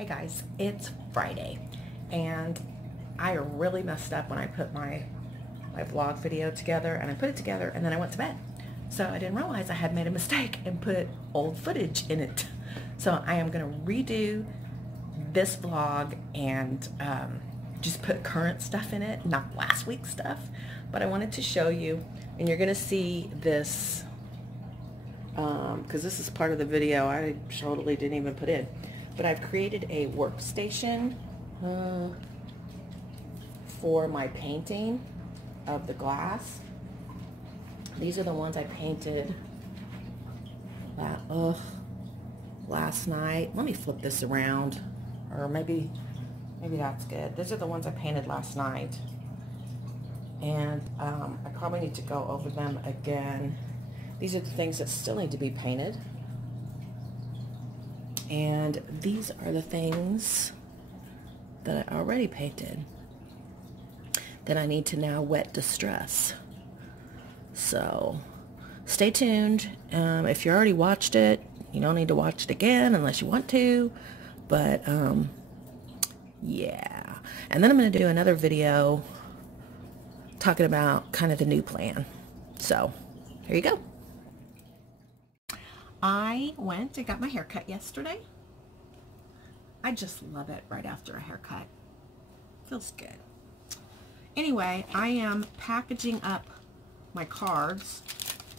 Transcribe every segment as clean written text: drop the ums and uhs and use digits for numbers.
Hey guys, it's Friday, and I really messed up when I put my vlog video together, and I put it together and then I went to bed. So I didn't realize I had made a mistake and put old footage in it. So I am going to redo this vlog and just put current stuff in it, not last week's stuff. But I wanted to show you, and you're going to see this because this is part of the video I totally didn't even put in. But I've created a workstation for my painting of the glass. These are the ones I painted last night. Let me flip this around, or maybe that's good. These are the ones I painted last night, and I probably need to go over them again. These are the things that still need to be painted. And these are the things that I already painted that I need to now wet distress. So stay tuned. If you already watched it, you don't need to watch it again unless you want to. But yeah. And then I'm going to do another video talking about kind of the new plan. So here you go. I went and got my hair cut yesterday. I just love it right after a haircut. Feels good. Anyway, I am packaging up my cards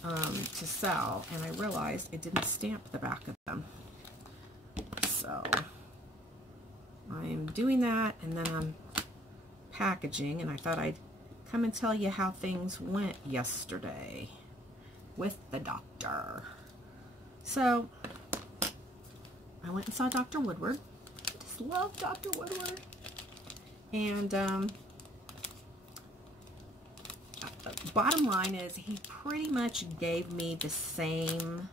to sell, and I realized I didn't stamp the back of them. So I'm doing that, and then I'm packaging, and I thought I'd come and tell you how things went yesterday with the doctor. So, I went and saw Dr. Woodward. I just love Dr. Woodward. And, bottom line is, he pretty much gave me the same,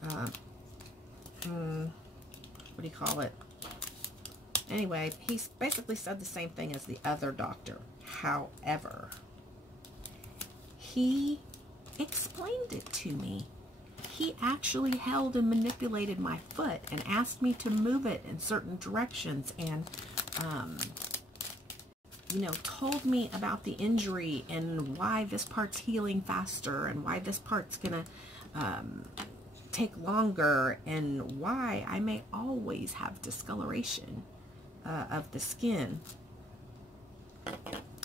what do you call it? Anyway, he basically said the same thing as the other doctor. However, he explained it to me. He actually held and manipulated my foot and asked me to move it in certain directions, and you know, told me about the injury and why this part's healing faster and why this part's gonna take longer, and why I may always have discoloration of the skin.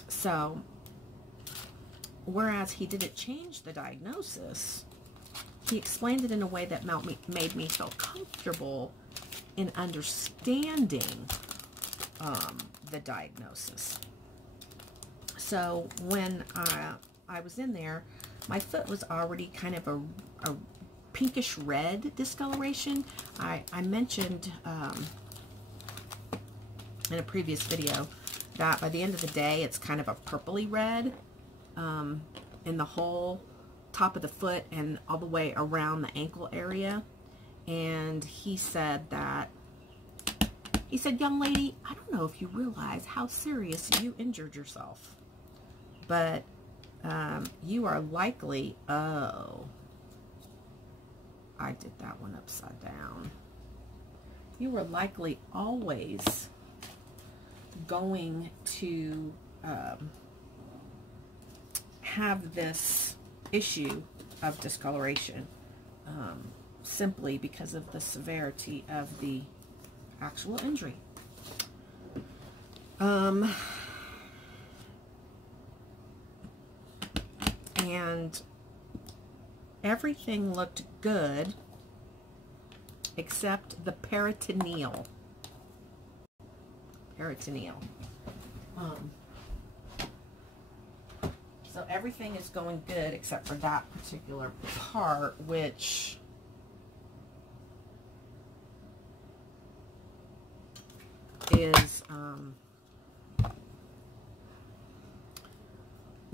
So whereas he didn't change the diagnosis, he explained it in a way that made me feel comfortable in understanding the diagnosis. So when I was in there, my foot was already kind of a pinkish red discoloration. I mentioned in a previous video that by the end of the day, it's kind of a purpley red in the whole top of the foot and all the way around the ankle area. And he said, young lady, I don't know if you realize how serious you injured yourself, but you are likely, oh, I did that one upside down. You were likely always going to have this issue of discoloration simply because of the severity of the actual injury. And everything looked good except the peritoneal. So everything is going good except for that particular part, which is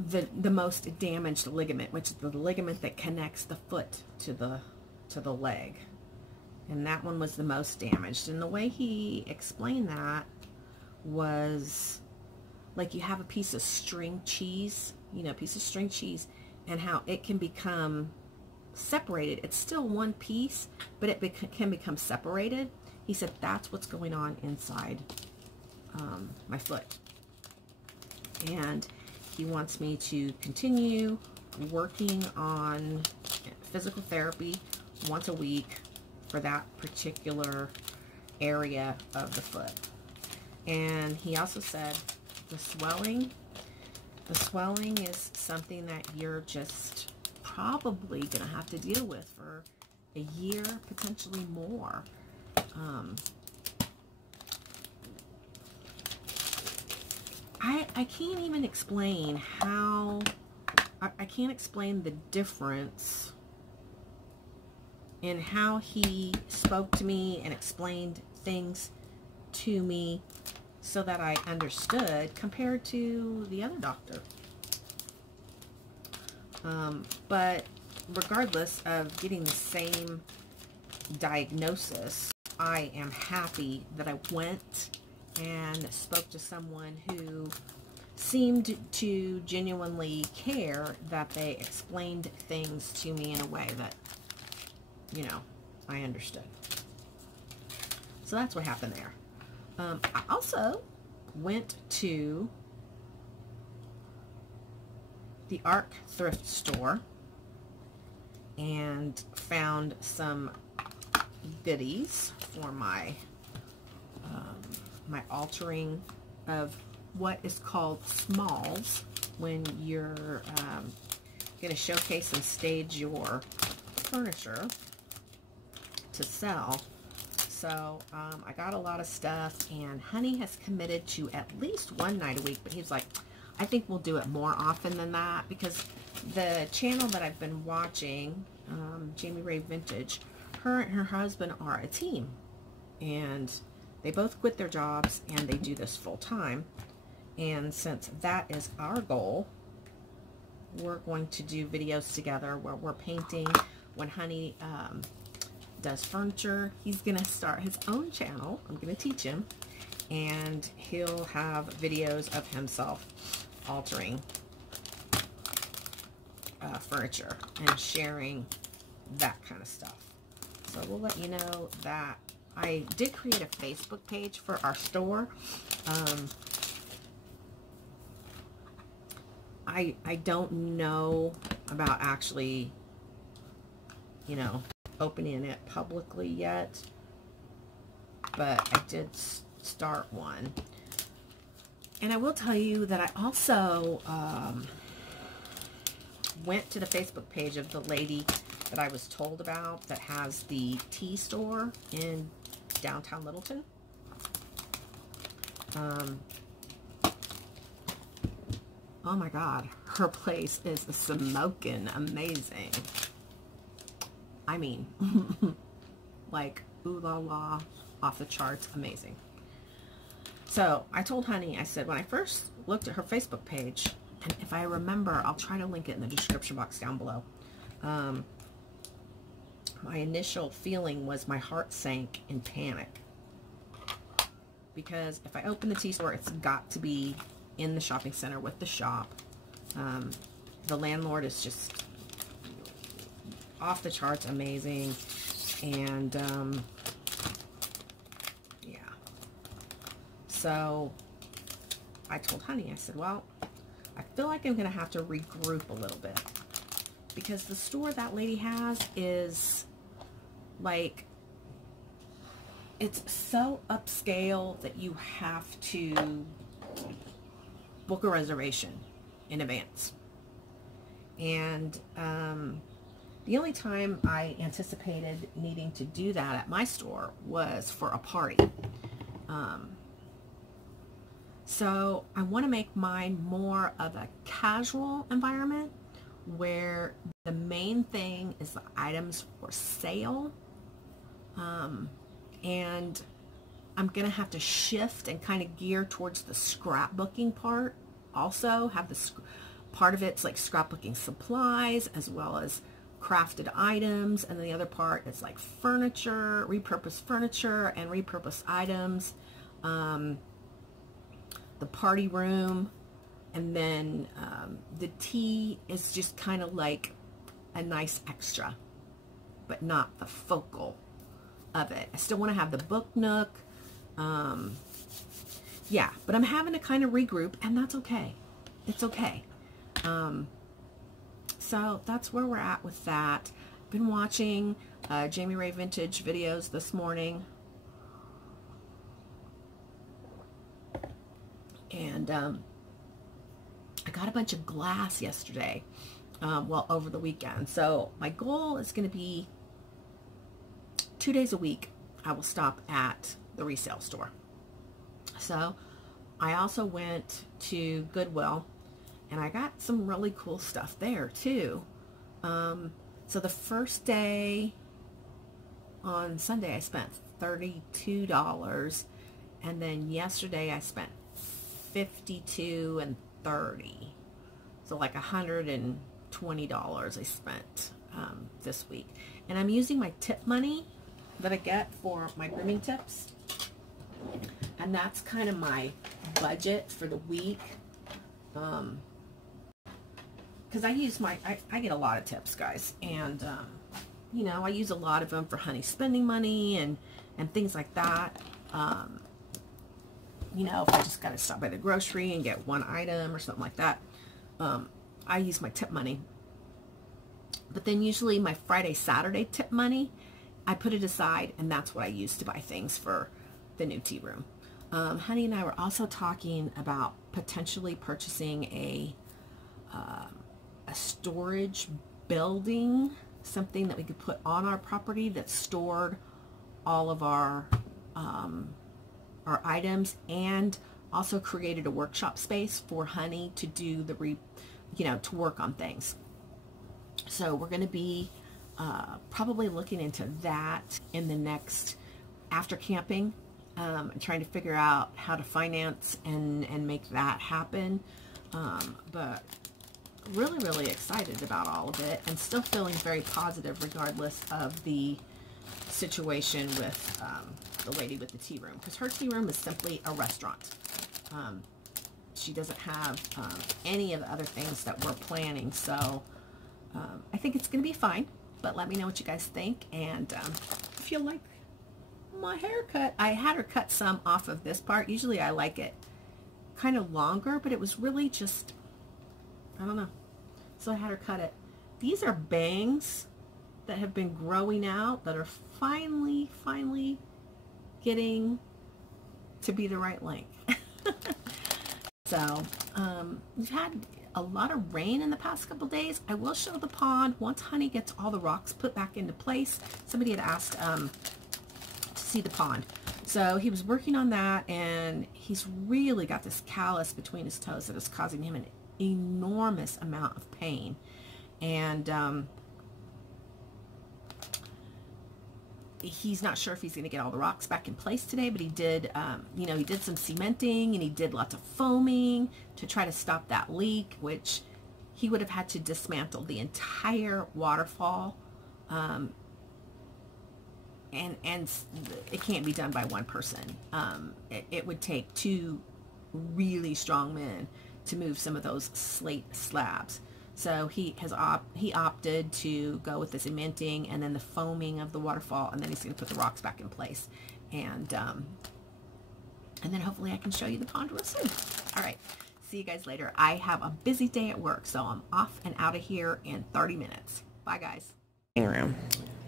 the most damaged ligament, which is the ligament that connects the foot to the leg. And that one was the most damaged. And the way he explained that was like you have a piece of string cheese, and how it can become separated. It's still one piece, but it can become separated. He said that's what's going on inside my foot. And he wants me to continue working on physical therapy once a week for that particular area of the foot. And he also said the swelling is something that you're just probably going to have to deal with for a year, potentially more. I can't even explain how, I can't explain the difference in how he spoke to me and explained things to me so that I understood compared to the other doctor. But regardless of getting the same diagnosis, I am happy that I went and spoke to someone who seemed to genuinely care, that they explained things to me in a way that, you know, I understood. So that's what happened there. I also went to the Arc thrift store and found some goodies for my my altering of what is called smalls when you're going to showcase and stage your furniture to sell. So I got a lot of stuff, and Honey has committed to at least one night a week, but he's like, I think we'll do it more often than that, because the channel that I've been watching, Jamie Ray Vintage, her and her husband are a team, and they both quit their jobs and they do this full time. And since that is our goal, we're going to do videos together where we're painting. When Honey does furniture, he's going to start his own channel. I'm going to teach him, and he'll have videos of himself altering furniture and sharing that kind of stuff. So we'll let you know that. I did create a Facebook page for our store. I don't know about actually, you know, opening it publicly yet, but I did start one. And I will tell you that I also went to the Facebook page of the lady that I was told about that has the tea store in downtown Littleton. Oh my God, her place is smoking amazing. I mean, like, ooh la la, off the charts, amazing. So I told Honey, I said, when I first looked at her Facebook page, and if I remember, I'll try to link it in the description box down below. My initial feeling was my heart sank in panic, because if I open the tea store, it's got to be in the shopping center with the shop. The landlord is just off the charts amazing, and yeah. So I told Honey, I said, well, I feel like I'm gonna have to regroup a little bit, because the store that lady has is like, it's so upscale that you have to book a reservation in advance. And the only time I anticipated needing to do that at my store was for a party. So I want to make mine more of a casual environment, where the main thing is the items for sale. And I'm going to have to shift and kind of gear towards the scrapbooking part. Also have the part of it's like scrapbooking supplies as well as crafted items, and then the other part is like furniture, repurposed furniture and repurposed items, the party room, and then the tea is just kind of like a nice extra, but not the focal of it. I still want to have the book nook. Yeah, but I'm having to kind of regroup, and that's okay. It's okay. So that's where we're at with that. I've been watching Jamie Ray Vintage videos this morning. And I got a bunch of glass yesterday, well, over the weekend. So my goal is going to be 2 days a week I will stop at the resale store. So I also went to Goodwill, and I got some really cool stuff there too. So the first day, on Sunday, I spent $32, and then yesterday I spent $52 and $30. So like $120 I spent this week. And I'm using my tip money that I get for my grooming tips. And that's kind of my budget for the week. Because I use I get a lot of tips, guys. And, you know, I use a lot of them for honey spending money and things like that. You know, if I just got to stop by the grocery and get one item or something like that, I use my tip money. But then usually my Friday, Saturday tip money, I put it aside, and that's what I use to buy things for the new tea room. Honey and I were also talking about potentially purchasing a storage building, something that we could put on our property that stored all of our items, and also created a workshop space for Honey to do the to work on things. So we're going to be probably looking into that in the next, after camping, trying to figure out how to finance and make that happen. But really, really excited about all of it, and still feeling very positive regardless of the situation with the lady with the tea room, because her tea room is simply a restaurant. She doesn't have any of the other things that we're planning, so I think it's going to be fine, but let me know what you guys think. And if you like my haircut, I had her cut some off of this part. Usually I like it kind of longer, but it was really just, I don't know, so I had her cut it. These are bangs that have been growing out that are finally getting to be the right length. So we've had a lot of rain in the past couple days. I will show the pond once Honey gets all the rocks put back into place. Somebody had asked to see the pond, so he was working on that, and he's really got this callus between his toes that is causing him an enormous amount of pain. And he's not sure if he's going to get all the rocks back in place today, but he did, he did some cementing, and he did lots of foaming to try to stop that leak, which he would have had to dismantle the entire waterfall. And it can't be done by one person. It would take two really strong men to move some of those slate slabs. So he opted to go with the cementing and then the foaming of the waterfall, and then he's going to put the rocks back in place, and then hopefully I can show you the pond real soon. All right, see you guys later. I have a busy day at work, so I'm off and out of here in 30 minutes. Bye, guys. Room.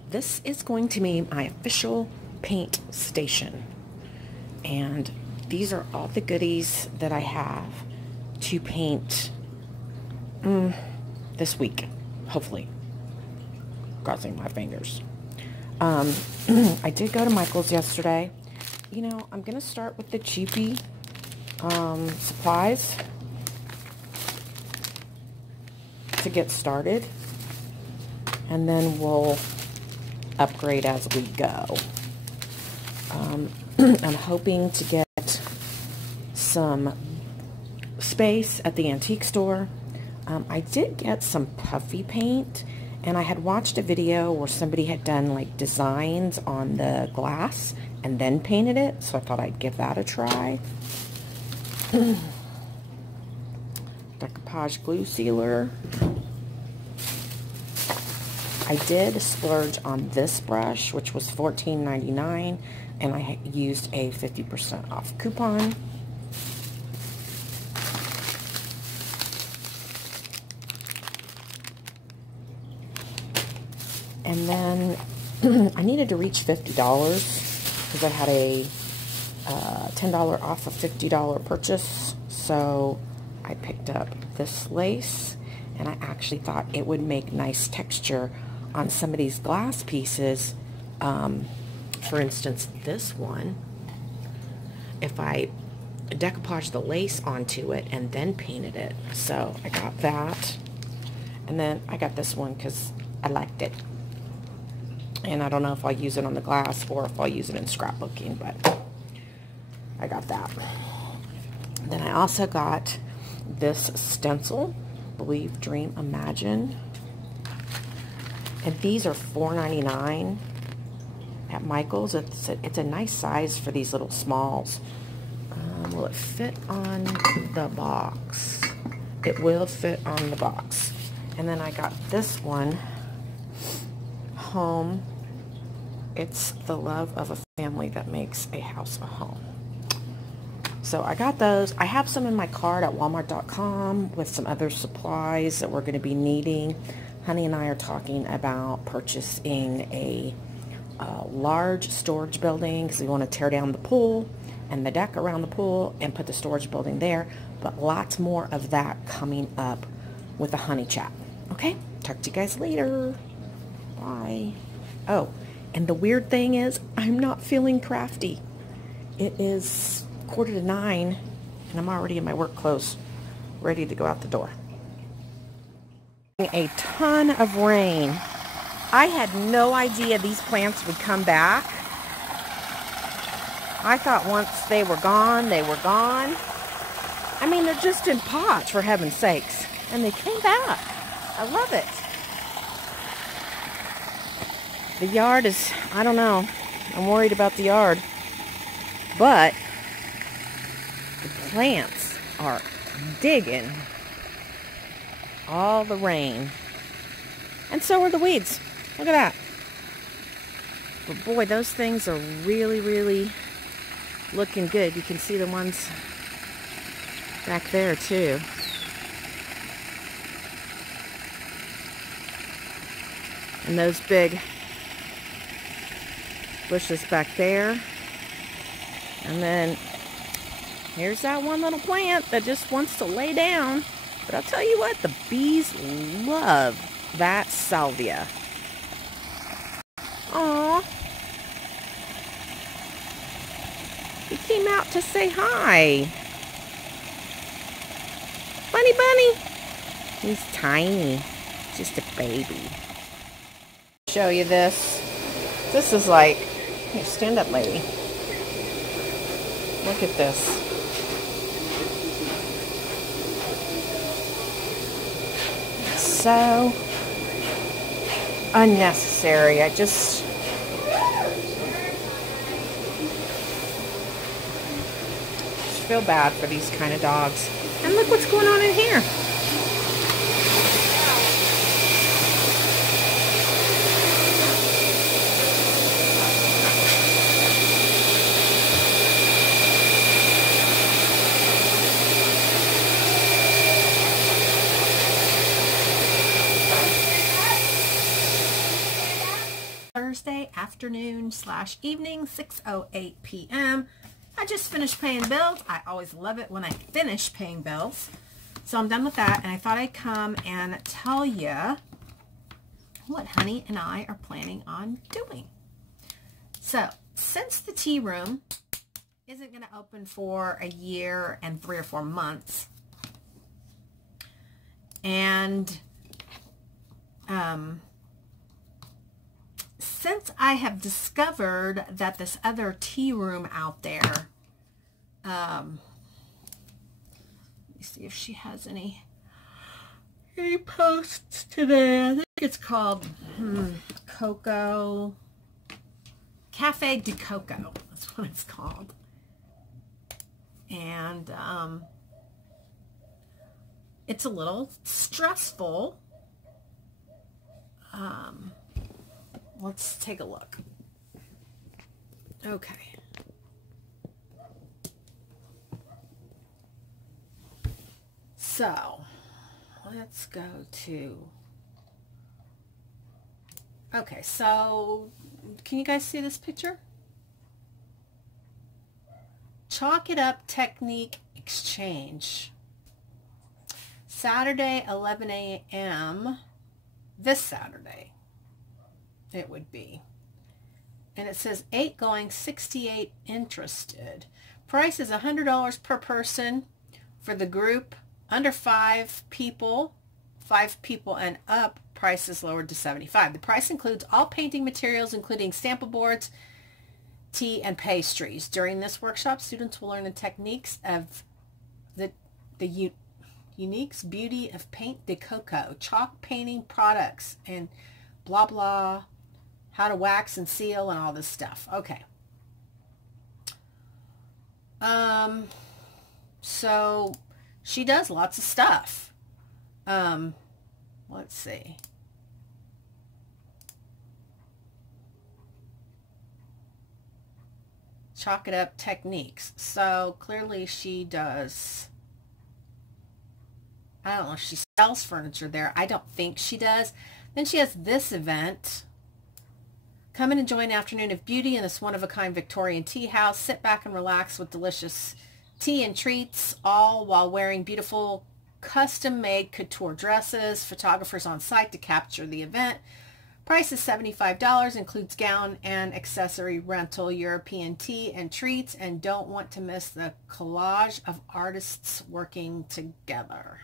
This is going to be my official paint station, and these are all the goodies that I have to paint this week, hopefully. Crossing my fingers. I did go to Michael's yesterday. You know, I'm going to start with the cheapy supplies to get started, and then we'll upgrade as we go. I'm hoping to get some space at the antique store. I did get some puffy paint, and I had watched a video where somebody had done like designs on the glass and then painted it, so I thought I'd give that a try. Decoupage glue sealer. I did splurge on this brush, which was $14.99, and I used a 50% off coupon. And then I needed to reach $50 because I had a $10 off a $50 purchase. So I picked up this lace, and I actually thought it would make nice texture on some of these glass pieces. For instance, this one, if I decoupage the lace onto it and then painted it. So I got that. And then I got this one because I liked it. And I don't know if I'll use it on the glass or if I'll use it in scrapbooking, but I got that. Then I also got this stencil, Believe, Dream, Imagine. And these are $4.99 at Michael's. It's a nice size for these little smalls. Will it fit on the box? It will fit on the box. And then I got this one, Home. It's the love of a family that makes a house a home. So I got those. I have some in my cart at walmart.com with some other supplies that we're going to be needing. Honey and I are talking about purchasing a large storage building because we want to tear down the pool and the deck around the pool and put the storage building there. But lots more of that coming up with the honey chat. Okay? Talk to you guys later. Bye. Oh, and the weird thing is I'm not feeling crafty. It is 8:45 and I'm already in my work clothes, ready to go out the door. A ton of rain. I had no idea these plants would come back. I thought once they were gone, they were gone. I mean, they're just in pots, for heaven's sakes. And they came back. I love it. The yard is, I don't know. I'm worried about the yard. But the plants are digging all the rain. And so are the weeds. Look at that. But boy, those things are really, really looking good. You can see the ones back there too. And those big bushes back there. And then here's that one little plant that just wants to lay down. But I'll tell you what, the bees love that salvia. Aww. He came out to say hi. Bunny. He's tiny. Just a baby. Show you this. This is like, here, stand up, lady. Look at this. So unnecessary. I just feel bad for these kind of dogs. And look what's going on in here. Thursday afternoon / evening, 6:08 p.m. I just finished paying bills. I always love it when I finish paying bills. So I'm done with that, and I thought I'd come and tell you what Honey and I are planning on doing. So since the tea room isn't going to open for a year and 3 or 4 months, and since I have discovered that this other tea room out there, let me see if she has any posts today. I think it's called Coco, Cafe de Coco. That's what it's called. And it's a little stressful. let's take a look. Okay. So, let's go to, okay, so can you guys see this picture? Chalk It Up Technique Exchange. Saturday, 11 a.m. This Saturday, it would be. And it says 8 going, 68 interested. Price is $100 per person for the group. Under 5 people and up, price is lowered to $75. The price includes all painting materials, including sample boards, tea, and pastries. During this workshop, students will learn the techniques of the unique beauty of paint de coco, chalk painting products, and blah blah, how to wax and seal and all this stuff. Okay. So she does lots of stuff. Let's see. Chalk It Up techniques. So clearly she does, I don't know if she sells furniture there. I don't think she does. Then she has this event. Come and enjoy an afternoon of beauty in this one-of-a-kind Victorian tea house. Sit back and relax with delicious tea and treats, all while wearing beautiful custom-made couture dresses. Photographers on site to capture the event. Price is $75, includes gown and accessory rental, European tea and treats, and don't want to miss the collage of artists working together.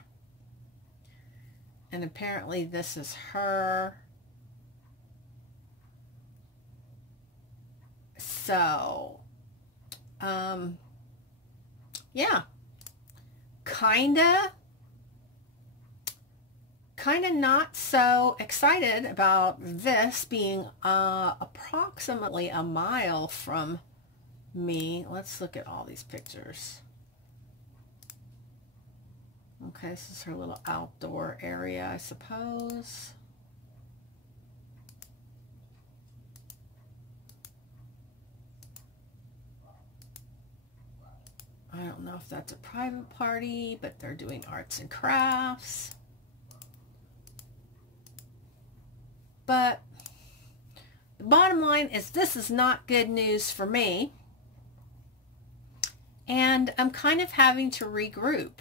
And apparently this is her. So, yeah, kinda not so excited about this being approximately a mile from me. Let's look at all these pictures. Okay, this is her little outdoor area, I suppose. I don't know if that's a private party, but they're doing arts and crafts. But the bottom line is this is not good news for me. And I'm kind of having to regroup.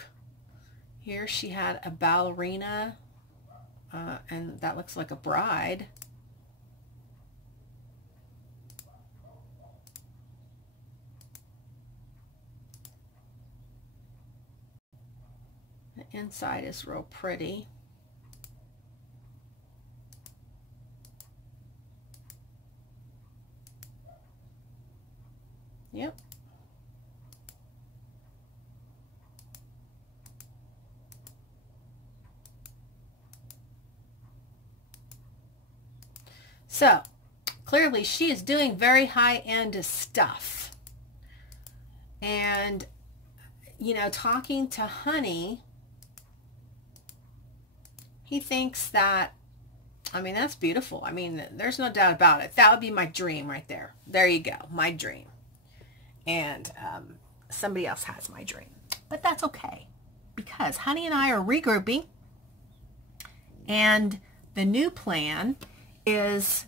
Here she had a ballerina, and that looks like a bride. The inside is real pretty. Yep. So, clearly she is doing very high-end stuff. And, you know, talking to Honey, he thinks that, I mean, that's beautiful. I mean, there's no doubt about it. That would be my dream right there. There you go, my dream. And somebody else has my dream. But that's okay, because Honey and I are regrouping, and the new plan is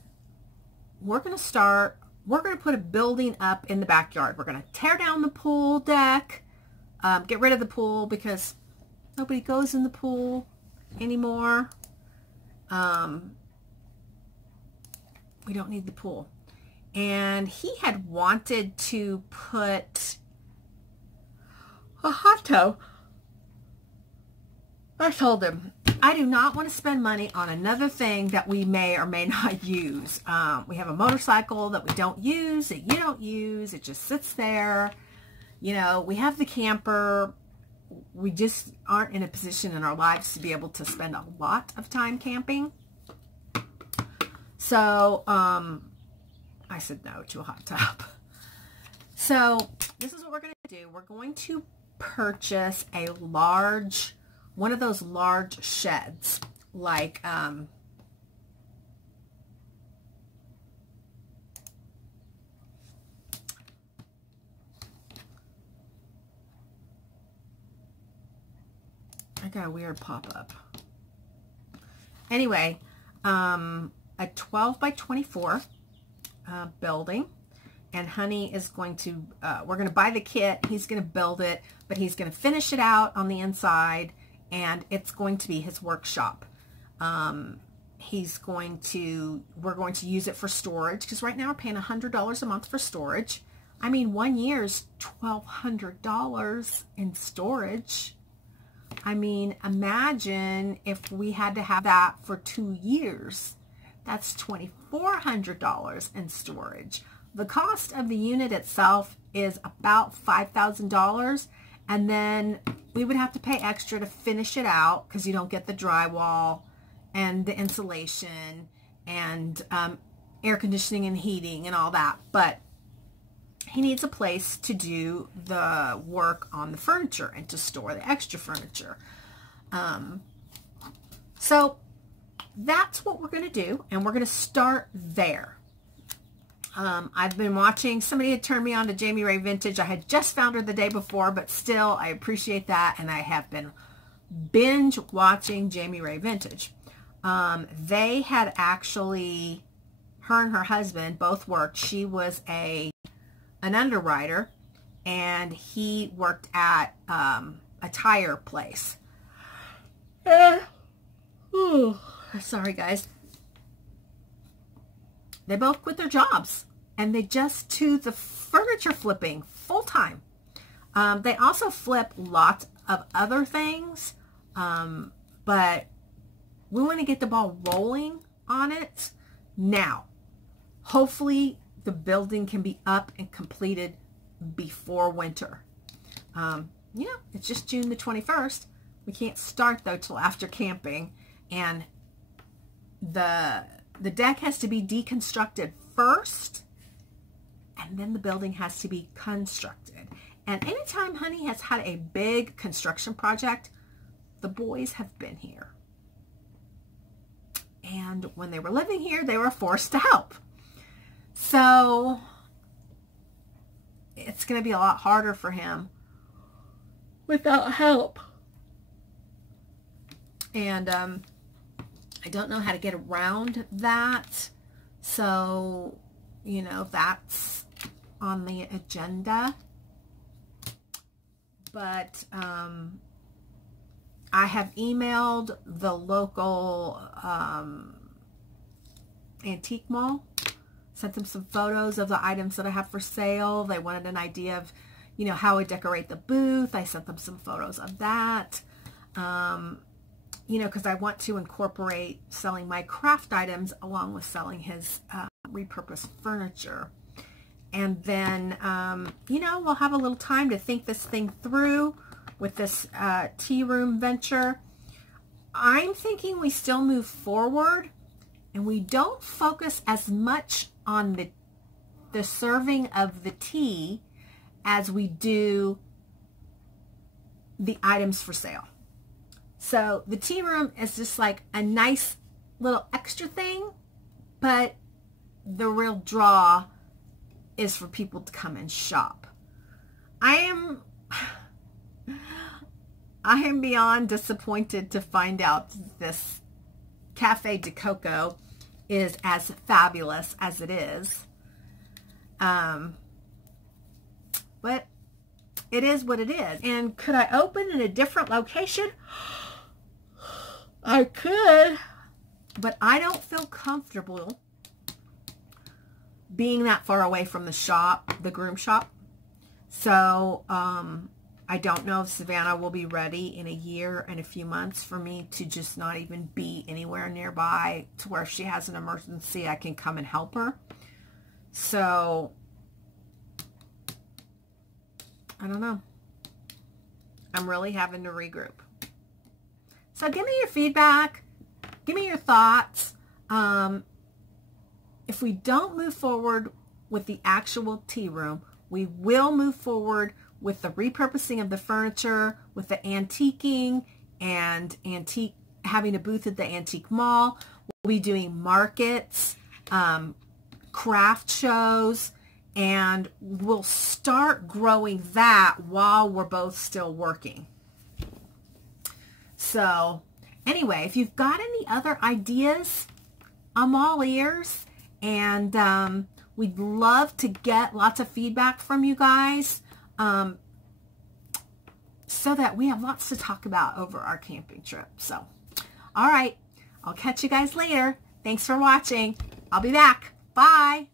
we're going to put a building up in the backyard. We're going to tear down the pool deck, get rid of the pool because nobody goes in the pool anymore. We don't need the pool. And he had wanted to put a hot tub. I told him, I do not want to spend money on another thing that we may or may not use. We have a motorcycle that we don't use, that you don't use. It just sits there. You know, we have the camper. We just aren't in a position in our lives to be able to spend a lot of time camping. So, I said no to a hot tub. So, this is what we're going to do. We're going to purchase a large, one of those large sheds, like I got a weird pop-up. Anyway, a 12 by 24 building, and Honey is going to, we're going to buy the kit. He's going to build it, but he's going to finish it out on the inside, and it's going to be his workshop. We're going to use it for storage, because right now we're paying $100 a month for storage. I mean, 1 year's $1,200 in storage. I mean, imagine if we had to have that for 2 years. That's $2,400 in storage. The cost of the unit itself is about $5,000, and then we would have to pay extra to finish it out, because you don't get the drywall and the insulation and air conditioning and heating and all that. But he needs a place to do the work on the furniture and to store the extra furniture. So that's what we're going to do, and we're going to start there. I've been watching, somebody had turned me on to Jamie Ray Vintage. I had just found her the day before, but still, I appreciate that, and I have been binge watching Jamie Ray Vintage. They had actually, her and her husband both worked. She was an underwriter, and he worked at a tire place. Sorry guys. They both quit their jobs, and they just do the furniture flipping full time. They also flip lots of other things, but we want to get the ball rolling on it now. Hopefully the building can be up and completed before winter. You know, it's just June the 21st. We can't start though till after camping, and the deck has to be deconstructed first, and then the building has to be constructed. And anytime Honey has had a big construction project, the boys have been here. And when they were living here, they were forced to help. So it's going to be a lot harder for him without help. And I don't know how to get around that. So, you know, that's on the agenda. But I have emailed the local antique mall, sent them some photos of the items that I have for sale. They wanted an idea of, you know, how I decorate the booth. I sent them some photos of that. You know, because I want to incorporate selling my craft items along with selling his repurposed furniture. And then, you know, we'll have a little time to think this thing through with this tea room venture. I'm thinking we still move forward and we don't focus as much on the serving of the tea as we do the items for sale. So the tea room is just like a nice little extra thing, but the real draw is for people to come and shop. I am beyond disappointed to find out this Cafe de Coco is as fabulous as it is. But it is what it is. And could I open in a different location? I could, but I don't feel comfortable being that far away from the shop, the groom shop. So, I don't know if Savannah will be ready in a year and a few months for me to just not even be anywhere nearby to where if she has an emergency, I can come and help her. So, I don't know. I'm really having to regroup. So give me your feedback. Give me your thoughts. If we don't move forward with the actual tea room, we will move forward with the repurposing of the furniture, with the antiquing and having a booth at the antique mall. We'll be doing markets, craft shows, and we'll start growing that while we're both still working. So anyway, if you've got any other ideas, I'm all ears, and we'd love to get lots of feedback from you guys, so that we have lots to talk about over our camping trip. So, all right, I'll catch you guys later. Thanks for watching. I'll be back. Bye.